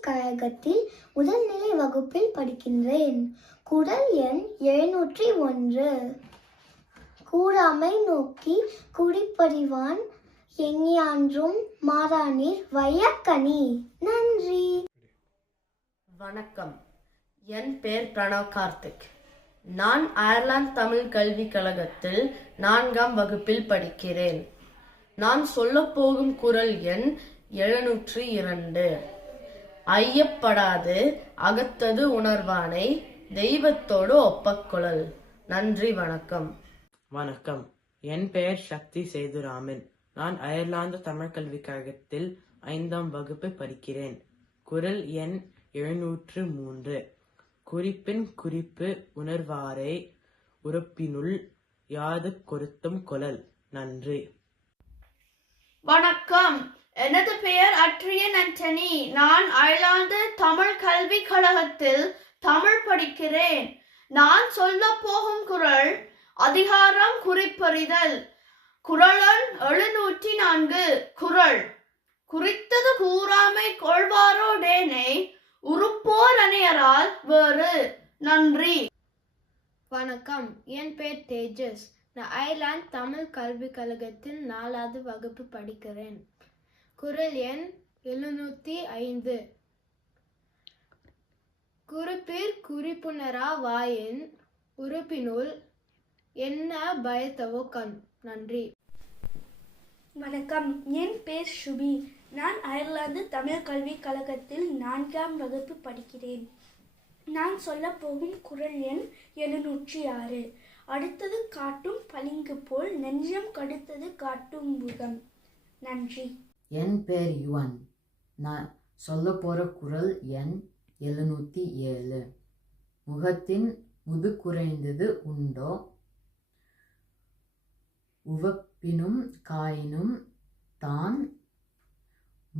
கழகத்தில் முதல்நிலை வகுப்பில் படிக்கின்றேன். குடல் எண் எழுநூற்றி ஒன்று. கூறாமை நோக்கி குடிப்பறிவான் எஞ்ஞான்றும் மாறானீர் வையக்கனி நன்றி. வணக்கம். என் பேர் பிரணவ் கார்த்திக். நான் அயர்லாந்து தமிழ் கல்விக் கழகத்தில் நான்காம் வகுப்பில் படிக்கிறேன். நான் சொல்லப்போகும் குரல் எண் எழுநூற்றி இரண்டு. ஐயப்படாது அகத்தது உணர்வானை தெய்வத்தோடு ஒப்பக்குழல். நன்றி வணக்கம். வணக்கம். என் பெயர் சக்தி சேதுராமன். நான் அயர்லாந்து தமிழ் கல்விக் கழகத்தில் ஐந்தாம் வகுப்பு படிக்கிறேன். குரல் எண் எழுநூற்று மூன்று. குறிப்பின் குறிப்பு உணர்வாரை உறுப்பினுள் யாது கொருத்தும் கொளல் நன்றி. வணக்கம். எனது பெயர் அட்ரியன் அண்டனி நான் அயர்லாந்து தமிழ் கல்விக் கழகத்தில் தமிழ் படிக்கிறேன். நான் சொல்ல போகும் குரல் அதிகாரம் குறிப்பறிதல். குரலன் எழுநூற்றி நான்கு குரல் குறித்தது கூறாமை கொள்வாரோடேனை உறுப்போர் அணையரால் வேறு. நன்றி. வணக்கம். என் பேர் தேஜஸ். நான் ஐலாந்து தமிழ் கல்விக் கழகத்தில் நாலாவது வகுப்பு படிக்கிறேன். குரல் எண் எழுநூற்றி ஐந்து. குறிப்பிற் குறிப்புணரா வாயின் உறுப்பினுள் என்ன பயத்தவோ கண். நன்றி. வணக்கம். என் பேர் சுபி. நான் அயர்லாந்து தமிழ் கல்விக் கழகத்தில் நான்காம் வகுப்பு படிக்கிறேன். நான் சொல்லப் போகும் குரல் எண் எழுநூற்றி ஆறு. அடுத்தது காட்டும் பளிங்கு போல் நெஞ்சம் கடுத்தது காட்டும் முகம். நன்றி. என் பேர் யுவன். நான் சொல்ல போகிற குரல் எண் எழுநூற்றி ஏழு. முகத்தின் முது குறைந்தது உண்டோ? உவப்பினும் காயினும் தான்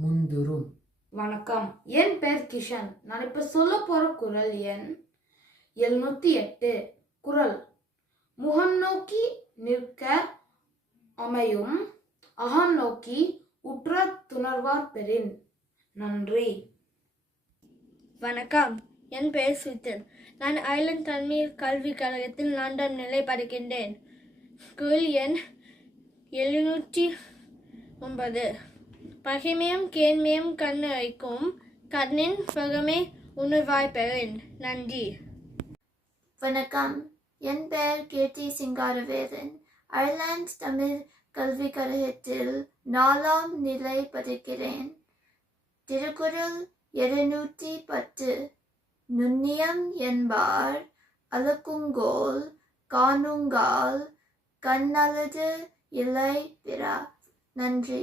முந்துரும் வணக்கம். என் பேர் கிஷன். நான் இப்ப சொல்ல போற குரல் எண் எழுநூத்தி எட்டு. குரல். முகம் நோக்கி நிற்க அமையும். அகம் நோக்கி உற்ற துணர்வார் பெறின். நன்றி. வணக்கம். என் பெயர் சுத்தன் நான் அயர்லாந்து தமிழ் கல்விக் கழகத்தில் நான்காம் நிலை படிக்கின்றேன். குரல் எண் எழுநூற்றி ஒன்பது. பகைமையும் கேண்மையும் கண்ணு வைக்கும் கண்ணின் பகமை உணர்வாய் பெறேன். நன்றி. வணக்கம். என் பெயர் கீர்த்தி சிங்காரவேதன் அயர்லாந்து தமிழ் கல்விக் கழகத்தில் நாலாம் நிலை படிக்கிறேன். திருக்குறள் இருநூற்றி பத்து. நுண்ணியம் என்பார். அலக்குங்கோல் காணுங்கால் கண்ணலது இல்லை பிறா நன்றி.